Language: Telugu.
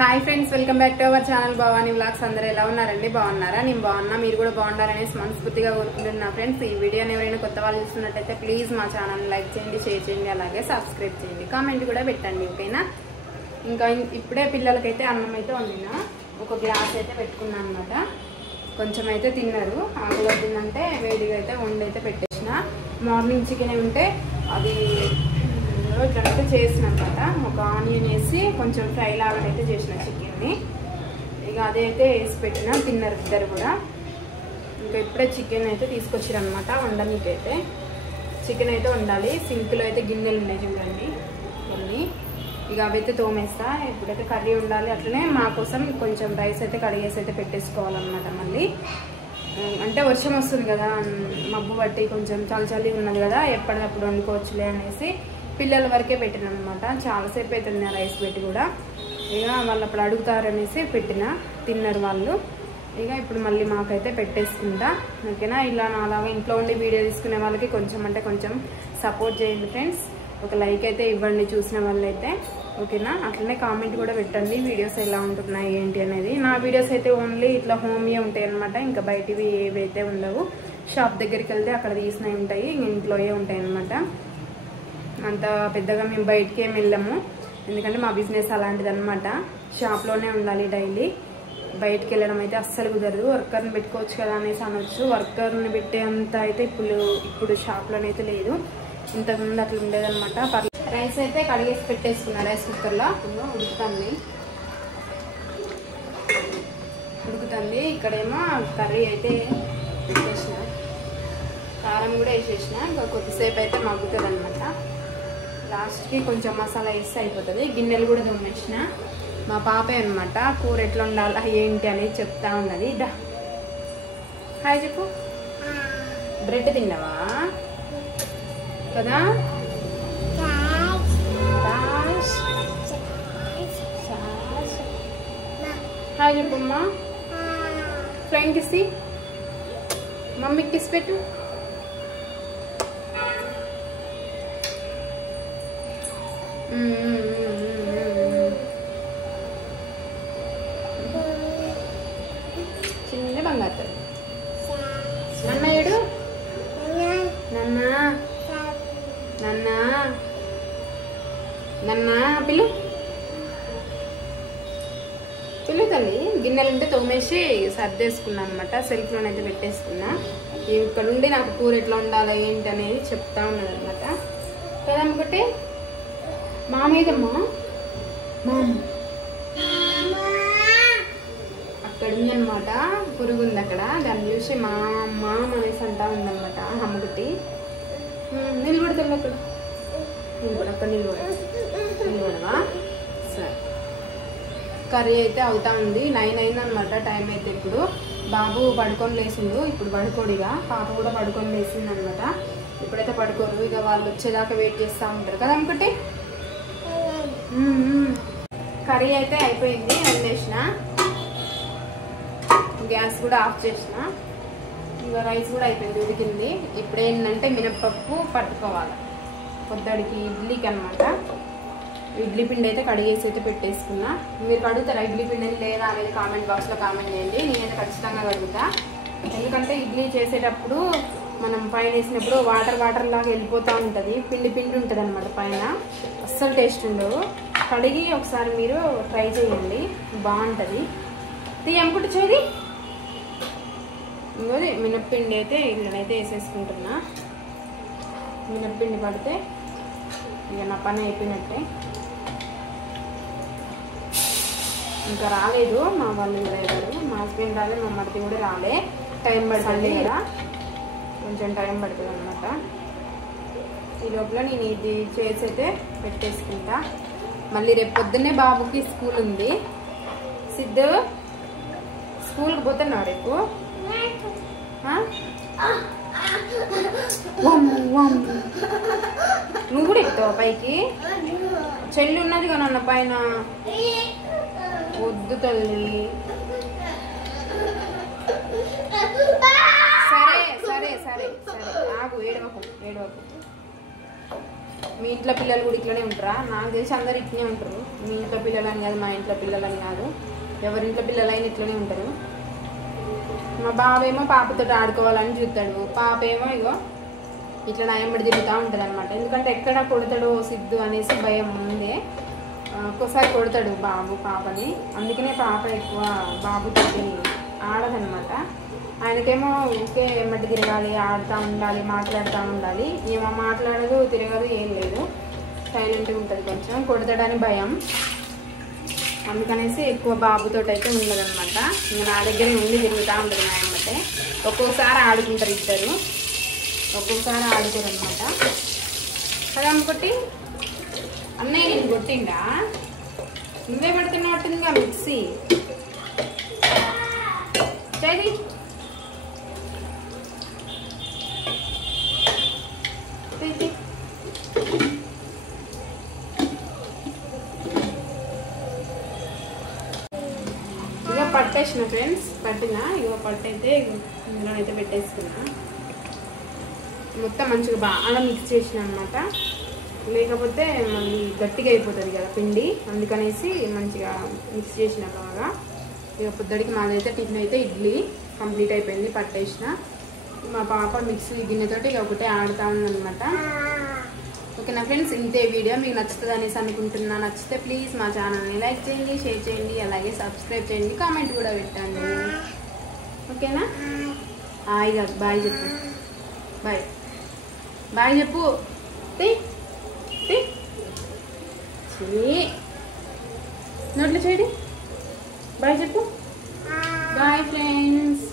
Hi friends, welcome back to our channel Bhavani vlogs. అందరూ ఎలా ఉన్నారండి? బాగున్నారా? నేను బాగున్నా, మీరు కూడా బాగుండాలనేసి మనస్ఫూర్తిగా కోరుకుంటున్నా. ఫ్రెండ్స్, ఈ వీడియోని ఎవరైనా కొత్త వాళ్ళు చూస్తున్నట్టయితే ప్లీజ్ మా ఛానల్ లైక్ చేయండి, షేర్ చేయండి, అలాగే సబ్స్క్రైబ్ చేయండి, కామెంట్ కూడా పెట్టండి, ఓకేనా? ఇంకా ఇప్పుడే పిల్లలకైతే అన్నం అయితే వండినా, ఒక గ్లాస్ అయితే పెట్టుకున్నా అనమాట. కొంచెం అయితే తిన్నారు. ఆకలి వచ్చిందంటే వేడిగా అయితే వండి అయితే పెట్టేసిన. మార్నింగ్ చికెన్ ఉంటే అది రోజంటే చేసిన అనమాట. ఒక ఆనియన్ వేసి కొంచెం ఫ్రై లాగా అయితే చేసిన చికెన్ని. ఇక అదైతే వేసి పెట్టిన, తిన్నారు ఇద్దరు కూడా. ఇంకా ఇప్పుడే చికెన్ అయితే తీసుకొచ్చారనమాట వండనీకైతే. చికెన్ అయితే వండాలి. సింక్లో అయితే గిన్నెలు ఉన్నాయి చూడండి కొన్ని, ఇక అవైతే తోమేస్తా. ఇప్పుడైతే కర్రీ ఉండాలి. అట్లనే మా కోసం కొంచెం రైస్ అయితే కడిగేసి అయితే పెట్టేసుకోవాలన్నమాట. మళ్ళీ అంటే వర్షం వస్తుంది కదా, మబ్బు పట్టి కొంచెం చలి ఉన్నది కదా, ఎప్పటికప్పుడు వండుకోవచ్చులే అనేసి పిల్లల వరకే పెట్టిన అనమాట. చాలాసేపు అవుతుంది రైస్ పెట్టి కూడా. ఇక వాళ్ళు అప్పుడు అడుగుతారనేసి పెట్టిన, తిన్నారు వాళ్ళు. ఇక ఇప్పుడు మళ్ళీ మాకైతే పెట్టేసుకుంటా, ఓకేనా? ఇలా నాలాగా ఇంట్లో ఉండి వీడియో తీసుకునే వాళ్ళకి కొంచెం అంటే కొంచెం సపోర్ట్ చేయండి ఫ్రెండ్స్. ఒక లైక్ అయితే ఇవ్వండి చూసిన వాళ్ళైతే, ఓకేనా? అట్లనే కామెంట్ కూడా పెట్టండి వీడియోస్ ఎలా ఉంటున్నాయి ఏంటి అనేది. నా వీడియోస్ అయితే ఓన్లీ ఇట్లా హోమ్యే ఉంటాయి అనమాట. ఇంకా బయటివి ఏవైతే ఉండవు. షాప్ దగ్గరికి వెళ్తే అక్కడ తీసినవి ఉంటాయి, ఇంట్లోయే ఉంటాయి అనమాట. అంత పెద్దగా మేము బయటికి ఏమి వెళ్ళాము, ఎందుకంటే మా బిజినెస్ అలాంటిది అనమాట. షాప్లోనే ఉండాలి డైలీ. బయటికి వెళ్ళడం అయితే అస్సలు కుదరదు. వర్కర్ని పెట్టుకోవచ్చు కదా అనేసి అనొచ్చు. వర్కర్ని పెట్టేంత అయితే ఇప్పుడు షాప్లోనైతే లేదు. ఇంతకుముందు అట్లా ఉండేదన్నమాట. రైస్ అయితే కడిగేసి పెట్టేసుకున్నా రైస్ కుక్కర్లో. ఉడుకుతుంది. ఇక్కడేమో కర్రీ అయితే పెట్టేసిన, కారం కూడా వేసేసిన. ఇంకా కొద్దిసేపు అయితే మగ్గుతుంది అనమాట. లాస్ట్కి కొంచెం మసాలా వేస్తే అయిపోతుంది. గిన్నెలు కూడా తోమేసిన. మా పాపే అనమాట కూర ఎట్లా ఉండాలా ఏంటి అనేది చెప్తా ఉన్నది. హాయ్ చెప్పు. బ్రెడ్ తిన్నావా కదా? హాయ్ చెప్పమ్మా. ఫ్లైంగ్ కిస్, మమ్మీకి కిస్ పెట్టు. చిన్న బంగారు నన్న ఏడు నన్న నన్న నన్న పిల్లు పిల్లు తల్లి. గిన్నెలు ఉంటే తోమేసి సర్దేసుకున్నా అనమాట. సెల్ఫ్లోనైతే పెట్టేసుకున్నా. ఇక్కడ ఉండి నాకు కూర ఎట్లా ఉండాలి ఏంటి అనేది చెప్తా ఉన్నది అనమాట. కదా ఒకటి మామేదమ్మా, అక్కడ ఉంది అనమాట. పురుగు ఉంది అక్కడ, దాన్ని చూసి మా అనేసి అంటా ఉందన్నమాట అమ్మగుట్టి. నిలబడతాను అక్కడ, అక్కడ నిలబడవా? సరే. కర్రీ అయితే అవుతా ఉంది. 9 అయిందనమాట టైం అయితే. ఇప్పుడు బాబు పడుకొని లేచిండు. ఇప్పుడు పడుకోడిగా. పాప కూడా పడుకొని లేచింది అనమాట. ఇప్పుడైతే పడుకోరు. ఇక వాళ్ళు వచ్చేదాకా వెయిట్ చేస్తూ ఉంటారు కదా అనుకుంటే. కర్రీ అయితే అయిపోయింది, వండేసిన. గ్యాస్ కూడా ఆఫ్ చేసిన. ఇంకా రైస్ కూడా అయిపోయింది, ఉడికింది. ఇప్పుడు ఏంటంటే మినప్పప్పు పట్టుకోవాలి పొద్దుడికి ఇడ్లీకి అనమాట. ఇడ్లీ పిండి అయితే కడిగేసి అయితే పెట్టేసుకున్నా. మీరు కడుగుతారా ఇడ్లీ పిండిని లేదా అనేది కామెంట్ బాక్స్లో కామెంట్ చేయండి. నేనైతే ఖచ్చితంగా కడుగుతా. ఎందుకంటే ఇడ్లీ చేసేటప్పుడు మనం పైన వేసినప్పుడు వాటర్ లాగా వెళ్ళిపోతూ ఉంటుంది, పిండి ఉంటుంది అనమాట పైన. అస్సలు టేస్ట్ ఉండవు. కడిగి ఒకసారి మీరు ట్రై చేయండి, బాగుంటుంది. తీయమ్ముకుంటు చేది. ఇంకోది మినప్పిండి అయితే ఇళ్ళనైతే వేసేసుకుంటున్నా. మినప్పిండి పడితే ఇక నా పని అయిపోయినట్టే. ఇంకా రాలేదు మా వాళ్ళు కూడా ఎవరు. మా హస్బెండ్ రాలే, మా మరిది కూడా రాలే. టైం పడుతుంది కదా, కొంచెం టైం పడుతుంది అనమాట. ఈ లోపల నేను ఇది చేసి అయితే పెట్టేసుకుంటా. మళ్ళీ రేపు పొద్దున్నే బాబుకి స్కూల్ ఉంది. సిద్ధు స్కూల్కి పోతున్నావు రేపు? నువ్వు కూడా ఎక్కుతావా పైకి? చెల్లి ఉన్నది కదా అన్న పైన. వద్దు తల్లి. సరే సరే సరే సరే ఆగు, ఏడవకు. మీ ఇంట్లో పిల్లలు కూడా ఇట్లనే ఉంటారా? నాకు తెలిసి అందరు ఇట్లనే ఉంటారు. మీ ఇంట్లో పిల్లలని కాదు, మా ఇంట్లో పిల్లలని కాదు, ఎవరింట్లో పిల్లలైనా ఇట్లనే ఉంటారు. మా బాబేమో పాపతో ఆడుకోవాలని చూస్తాడు, పాప ఏమో ఇగో ఇట్లా నా ఎంబడి తిరుగుతూ ఉంటుంది అనమాట. ఎందుకంటే ఎక్కడ కొడతాడో సిద్ధు అనేసి భయం ముందే. ఒక్కోసారి కొడతాడు బాబు పాపని, అందుకనే పాప ఎక్కువ బాబుతో ఆడదనమాట. ఆయనకేమో ఊరికే ఎంబడి తిరగాలి, ఆడుతూ ఉండాలి, మాట్లాడుతూ ఉండాలి. ఏమో మాట్లాడదు, తిరగదు, ఏం లేదు, సైలెంట్గా ఉంటుంది. కొంచెం కొడతాడని భయం, అందుకనేసి ఎక్కువ బాబుతో అయితే ఉండదన్నమాట. ఇంకా నా దగ్గర ఉండి తిరుగుతూ ఉంటుంది నా ఎమ్మటే. ఒక్కొక్కసారి ఆడుకుంటారు ఇద్దరు, ఒక్కొక్కసారి ఆడుకోరు అనమాట. కదా అమ్మకొట్టి అన్నయ్య నేను కొట్టిండా? నువ్వే పడుతున్నట్టుందిగా మిక్సీ చేది. ఇక పట్టేసిన ఫ్రెండ్స్, పట్టిన ఇక పట్టయితే ఇందులోనైతే పెట్టేసుకున్నా. మొత్తం మంచిగా బాగా మిక్స్ చేసిన అనమాట. లేకపోతే మళ్ళీ గట్టిగా అయిపోతుంది కదా పిండి, అందుకనేసి మంచిగా మిక్స్ చేసిన బాగా. ఇక పొద్దుడికి మాదైతే టిఫిన్ అయితే ఇడ్లీ కంప్లీట్ అయిపోయింది, పట్టేసిన. మా పాప మిక్సీ గిన్నెతోటి ఇక ఒకటే ఆడుతూ ఉందన్నమాట. ఓకేనా ఫ్రెండ్స్, ఇంతే వీడియో మీకు నచ్చుతుంది అనేసి అనుకుంటున్నా. నచ్చితే ప్లీజ్ మా ఛానల్ని లైక్ చేయండి, షేర్ చేయండి, అలాగే సబ్స్క్రైబ్ చేయండి, కామెంట్ కూడా పెట్టండి. ఓకేనా? ఇక బాయ్ చెప్పు, బాయ్ బాయ్ చెప్పు. నోట్లో చేయండి, బాయ్ చెప్పు. Bye friends.